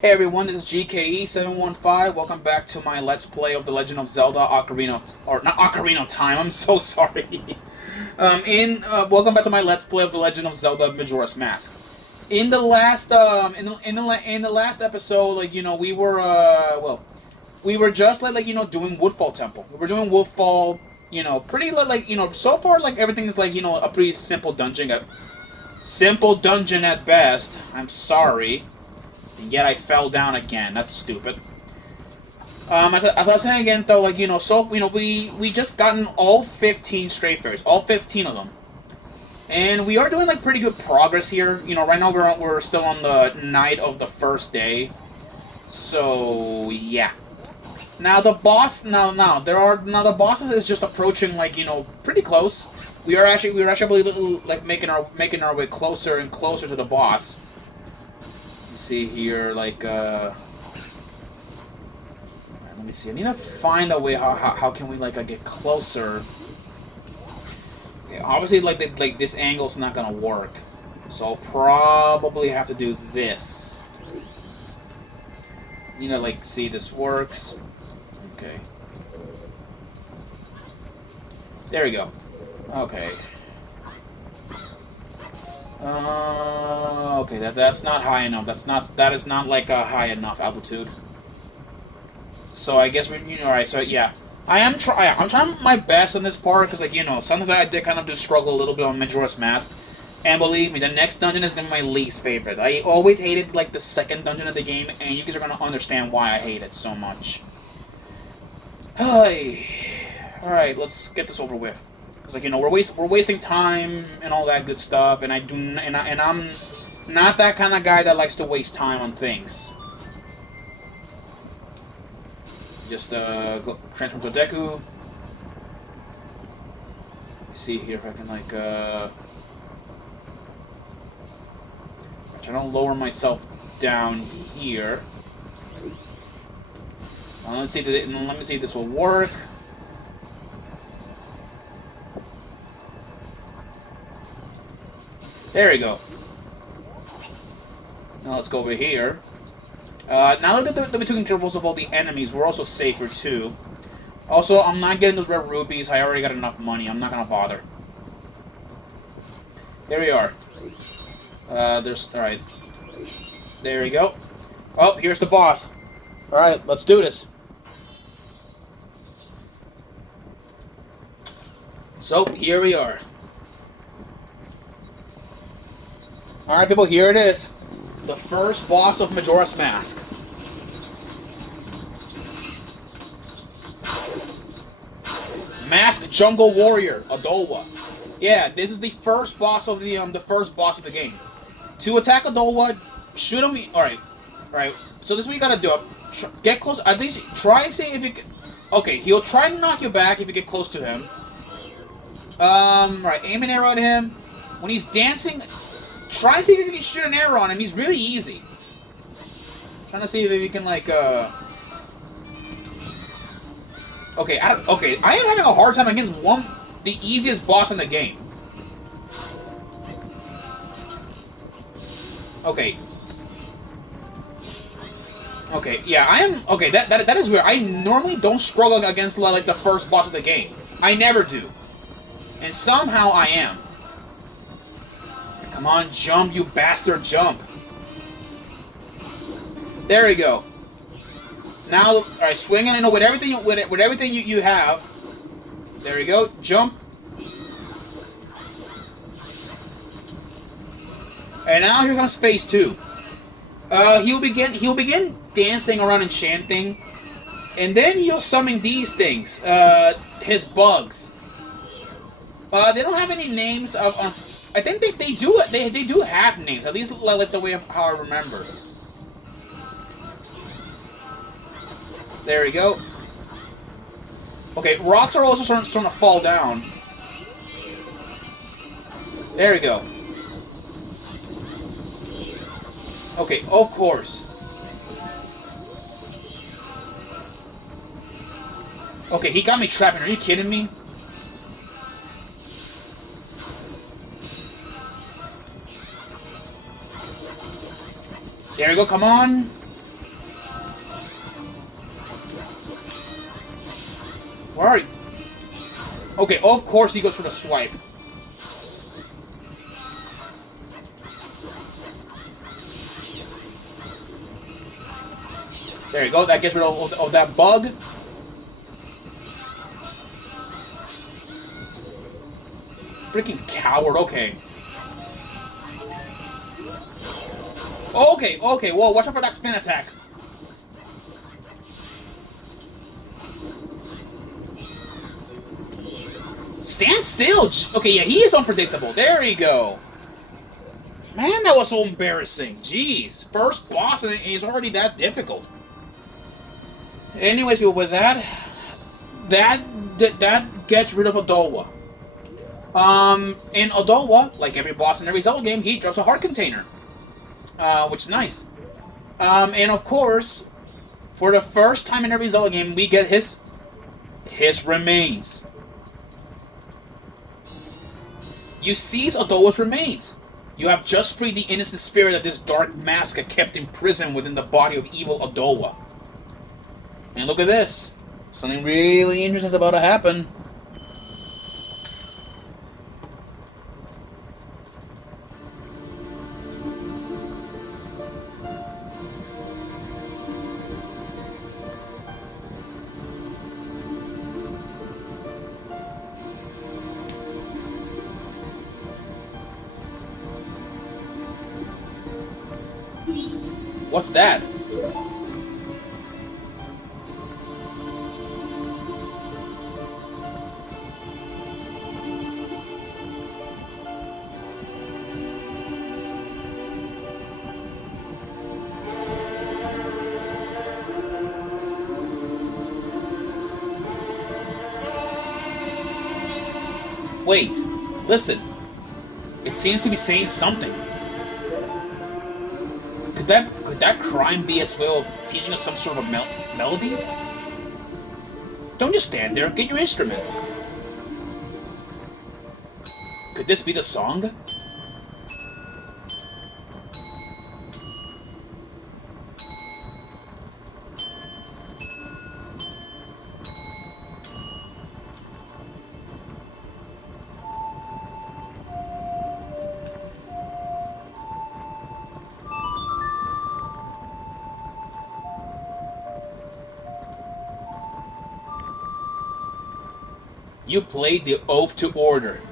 Hey everyone, this is GKE715. Welcome back to my Let's Play of The Legend of Zelda Ocarina or not Ocarina of Time, I'm so sorry. Welcome back to my Let's Play of The Legend of Zelda Majora's Mask. In the last, in the last episode, we were just doing Woodfall Temple. We were doing Woodfall, pretty, so far, everything is, a pretty simple dungeon. Simple dungeon at best. I'm sorry. And yet I fell down again. That's stupid. As I was saying again, though, we just gotten all 15 Stray Fairies, all 15 of them, and we are doing pretty good progress here. Right now we're still on the night of the first day, so yeah. Now the boss, the bosses is just approaching pretty close. We're actually making our way closer and closer to the boss. See here, let me see. I need to find a way how can we get closer. Okay, obviously, this angle's not gonna work, so I'll probably have to do this. Need to see this works. Okay, there we go. Okay. Okay, that's not high enough. That is not a high enough altitude. So I guess alright. So yeah, I'm trying my best on this part because sometimes I did kind of just struggle a little bit on Majora's Mask, and believe me, the next dungeon is gonna be my least favorite. I always hated the second dungeon of the game, and you guys are gonna understand why I hate it so much. Hey, all right, let's get this over with. Because we're wasting time and all that good stuff, and I'm not that kind of guy that likes to waste time on things. Just transform to Deku. See here if I can try to lower myself down here. Let me see if this will work. There we go. Now let's go over here. Now that we took control of all the enemies, we're also safer too. Also, I'm not getting those red rubies. I already got enough money. I'm not gonna bother. There we are. Alright. There we go. Oh, here's the boss. Alright, let's do this. So, here we are. Alright, people, here it is. The first boss of Majora's Mask. Mask Jungle Warrior, Adowa. Yeah, this is the first boss of the first boss of the game. To attack Adowa, shoot him. Alright. So this is what you gotta do. Get close. At least try and see if you can. Okay, he'll try to knock you back if you get close to him. Right, aim an arrow at him. When he's dancing, try and see if you can shoot an arrow on him. He's really easy. Trying to see if you can Okay, I am having a hard time against the easiest boss in the game. Okay. Okay, yeah, I am. Okay, that is weird. I normally don't struggle against the first boss of the game. I never do, and somehow I am. Come on, jump, you bastard, jump. There we go. Now, alright, swing it, with everything you have. There we go, jump. And now here comes phase 2. He'll begin dancing around and chanting, and then he'll summon these things. His bugs. They don't have any names of. I think they do have names, at least the way of how I remember. There we go. Okay, rocks are also starting to fall down. There we go. Okay, of course. Okay, he got me trapped. Are you kidding me? There we go, come on. Where are you? Okay, of course he goes for the swipe. There you go, that gets rid of that bug. Freaking coward, okay. Okay, whoa, watch out for that spin attack. Stand still! Okay, yeah, he is unpredictable. There you go. Man, that was so embarrassing. Jeez. First boss and it's already that difficult. Anyways, people, with that gets rid of Odowa. In Odowa, like every boss in every Zelda game, he drops a heart container. Which is nice. And of course, for the first time in every Zelda game, we get his remains. You seize Odowa's remains. You have just freed the innocent spirit that this dark mask had kept imprisoned within the body of evil Odowa. And look at this. Something really interesting is about to happen. What's that? Wait, listen. It seems to be saying something. Could that crime be its way of teaching us some sort of melody? Don't just stand there, get your instrument. Could this be the song? You played the Oath to Order.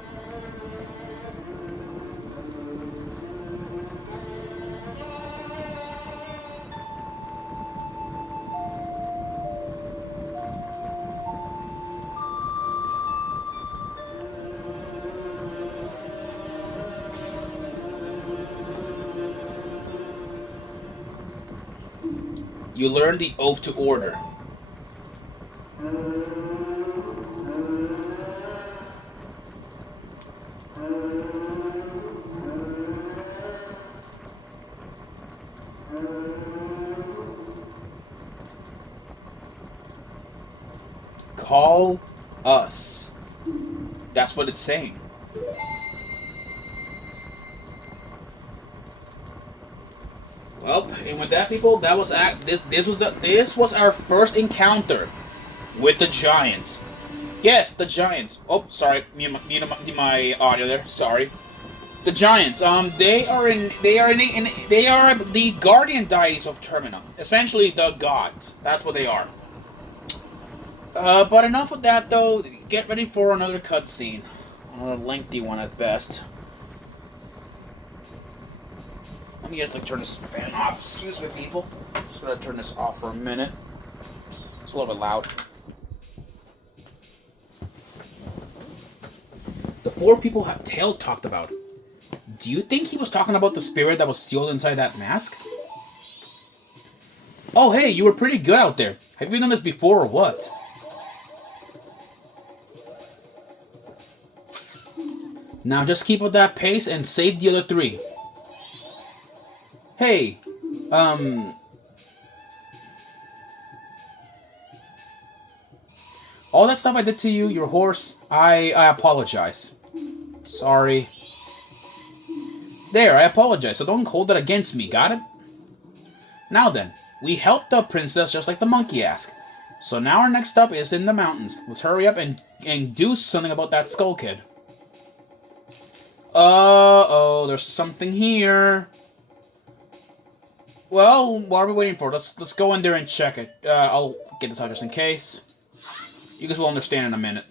You learned the Oath to Order. Call us. That's what it's saying. Well, and with that, people, that was this was our first encounter with the giants. Yes, the giants. Oh, sorry, my audio there. Sorry. The giants. They are the guardian deities of Termina. Essentially, the gods. That's what they are. But enough of that, though. Get ready for another cutscene. A lengthy one at best. Let me just turn this fan off. Excuse me, people. Just gonna turn this off for a minute. It's a little bit loud. The four people Tail talked about. Do you think he was talking about the spirit that was sealed inside that mask? Oh, hey, you were pretty good out there. Have you done this before or what? Now just keep up that pace and save the other three. Hey, all that stuff I did to you, your horse, I apologize. Sorry. There, I apologize, so don't hold it against me, got it? Now then, we helped the princess just like the monkey asked. So now our next stop is in the mountains. Let's hurry up and do something about that Skull Kid. Uh-oh, there's something here. Well, what are we waiting for? Let's go in there and check it. I'll get this out just in case. You guys will understand in a minute.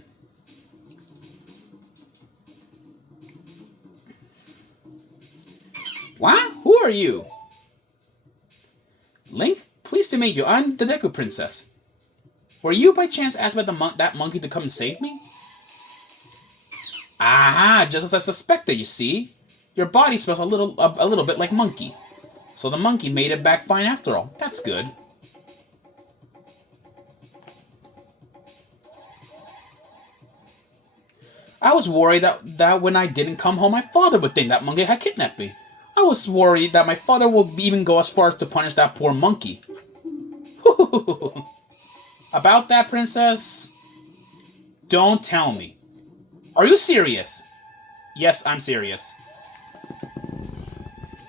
What? Who are you? Link? Pleased to meet you. I'm the Deku Princess. Were you by chance asked by that monkey to come and save me? Aha, just as I suspected, you see. Your body smells a little bit like monkey. So the monkey made it back fine after all. That's good. I was worried that when I didn't come home, my father would think that monkey had kidnapped me. I was worried that my father would even go as far as to punish that poor monkey. About that, princess? Don't tell me. Are you serious? Yes, I'm serious.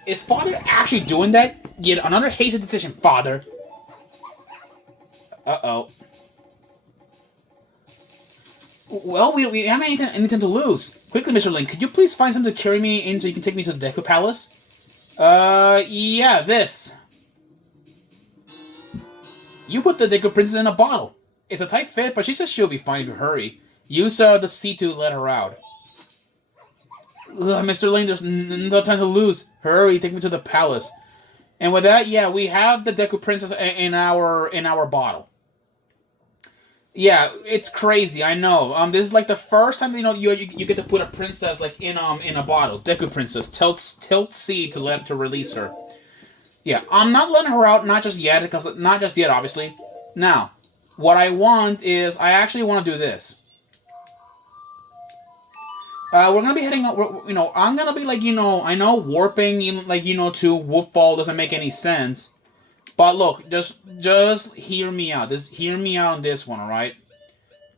Is father actually doing that? Yet another hasty decision, father. Uh-oh. Well, we haven't anything to lose. Quickly, Mr. Link, could you please find something to carry me in so you can take me to the Deku Palace? Yeah, this. You put the Deku Princess in a bottle. It's a tight fit, but she says she'll be fine if you hurry. Use the C to let her out. Ugh, Mr. Link, there's no time to lose. Hurry, take me to the palace. And with that, yeah, we have the Deku Princess in our bottle. Yeah, it's crazy. I know. This is like the first time you get to put a princess like in a bottle. Deku Princess. Tilt C to release her. Yeah, I'm not letting her out. Not just yet, obviously. Now, what I want is I actually want to do this. We're gonna be heading up. I'm gonna be I know warping to Wolfball doesn't make any sense. But look, just hear me out. Just hear me out on this one, alright?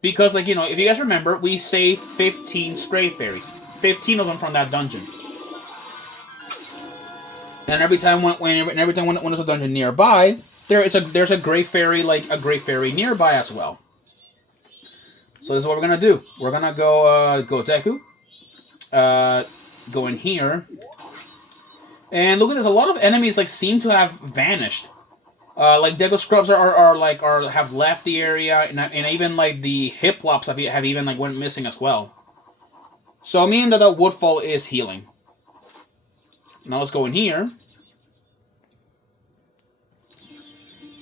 Because, if you guys remember, we saved 15 Stray Fairies. 15 of them from that dungeon. And every time when there's a dungeon nearby, there's a Gray Fairy, nearby as well. So this is what we're gonna do. We're gonna go Deku. Go in here. And look at this, a lot of enemies, seem to have vanished. Deku Scrubs have left the area, and even the Hiplops have even went missing as well. So meaning that the Woodfall is healing. Now let's go in here.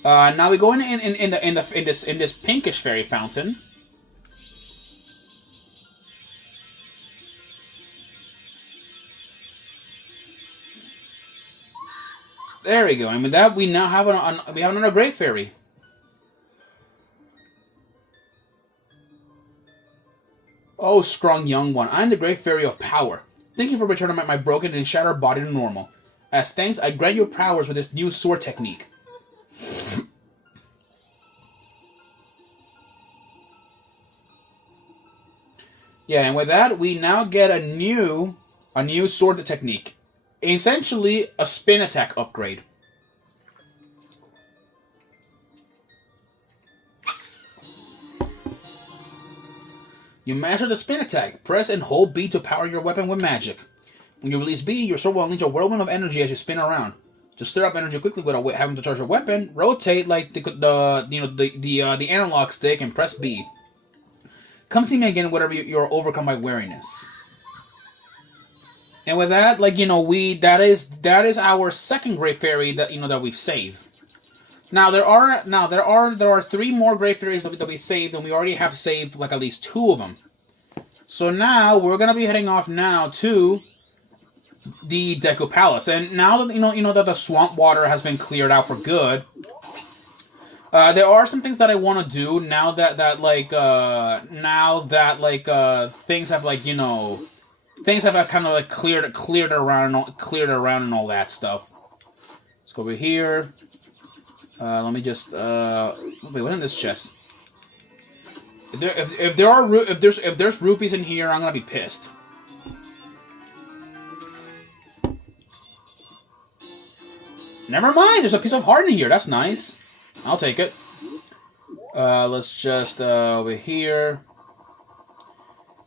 Now we go in this pinkish fairy fountain. There we go. And with that, we now have another Great Fairy. Oh, strong young one, I am the Great Fairy of Power. Thank you for returning my broken and shattered body to normal. As thanks, I grant your powers with this new sword technique. Yeah, and with that, we now get a new sword technique. Essentially, a spin attack upgrade. You master the spin attack. Press and hold B to power your weapon with magic. When you release B, your sword will unleash a whirlwind of energy as you spin around. To stir up energy quickly without having to charge your weapon, rotate like the analog stick and press B. Come see me again whenever you're overcome by weariness. And with that, that is our second Great Fairy that we've saved. Now there are 3 more Great Fairies that we saved, and we already have saved at least 2 of them. So now we're gonna be heading off now to the Deku Palace, and now that that the swamp water has been cleared out for good, there are some things that I want to do now that things have things have kind of cleared around and all that stuff. Let's go over here. Let me just wait. What's in this chest? If there's rupees in here, I'm gonna be pissed. Never mind. There's a piece of heart in here. That's nice. I'll take it. Let's just over here.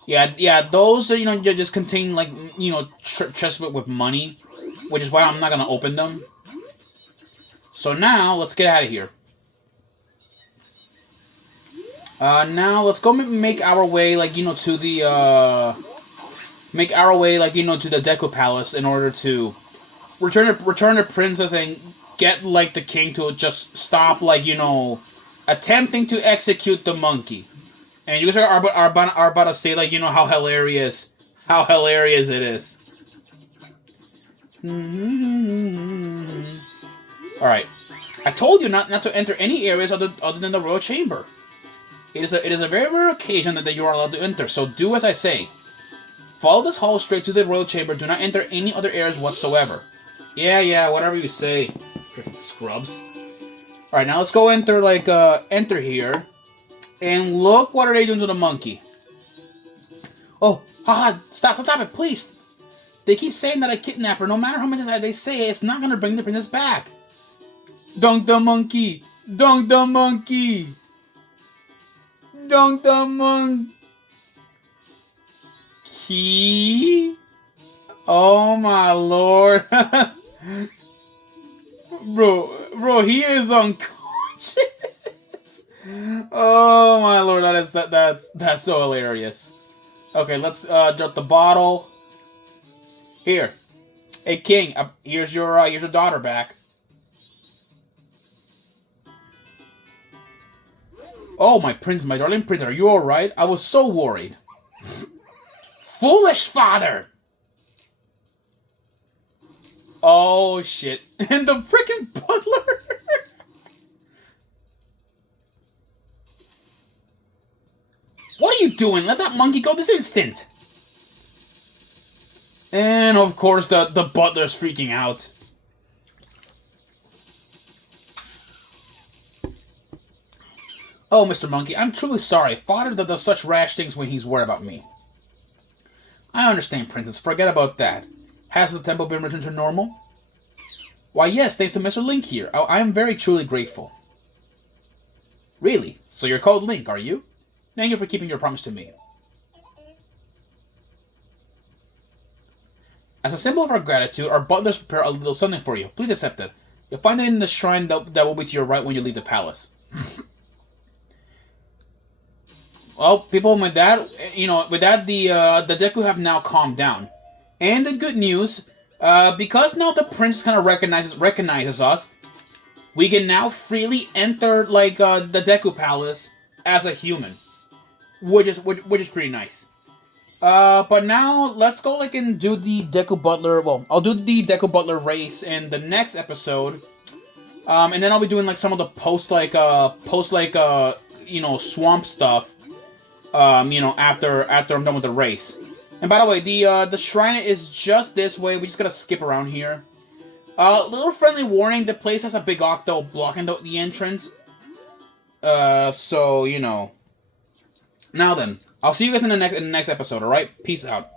Yeah. Those just contain like chests with money, which is why I'm not gonna open them. So now let's get out of here. Now let's go make our way to the make our way to the Deku Palace in order to return the princess and get the king to just stop attempting to execute the monkey. And you guys are about to say how hilarious it is. All right, I told you not to enter any areas other than the royal chamber. It is a very rare occasion that you are allowed to enter. So do as I say. Follow this hall straight to the royal chamber. Do not enter any other areas whatsoever. Yeah, whatever you say. Freaking scrubs. Alright, now let's go enter, enter here. And look what are they doing to the monkey. Oh, haha, stop it, please. They keep saying that I kidnapped her. No matter how many times they say it, it's not gonna bring the princess back. Dunk the monkey. Dunk the monkey. Dunk the monkey. Oh my lord. Bro, he is unconscious. Oh my lord, that's so hilarious. Okay, let's drop the bottle. Here. Hey king, here's your daughter back. Oh my darling prince, are you alright? I was so worried. Foolish father! Oh shit. And the freaking butler! What are you doing? Let that monkey go this instant! And of course the butler's freaking out. Oh, Mr. Monkey, I'm truly sorry. Father does such rash things when he's worried about me. I understand, Princess. Forget about that. Has the temple been returned to normal? Why, yes, thanks to Mr. Link here. I am very truly grateful. Really? So you're called Link, are you? Thank you for keeping your promise to me. As a symbol of our gratitude, our butlers prepare a little something for you. Please accept it. You'll find it in the shrine that will be to your right when you leave the palace. Well, people, with that, the Deku have now calmed down. And the good news, because now the prince kind of recognizes us, we can now freely enter the Deku Palace as a human, which is pretty nice. But now let's go and do the Deku Butler. Well, I'll do the Deku Butler race in the next episode, and then I'll be doing some of the post swamp stuff. After I'm done with the race. And by the way, the shrine is just this way. We just gotta skip around here. Little friendly warning: the place has a big octo blocking the entrance. So Now then, I'll see you guys in the next episode. All right, peace out.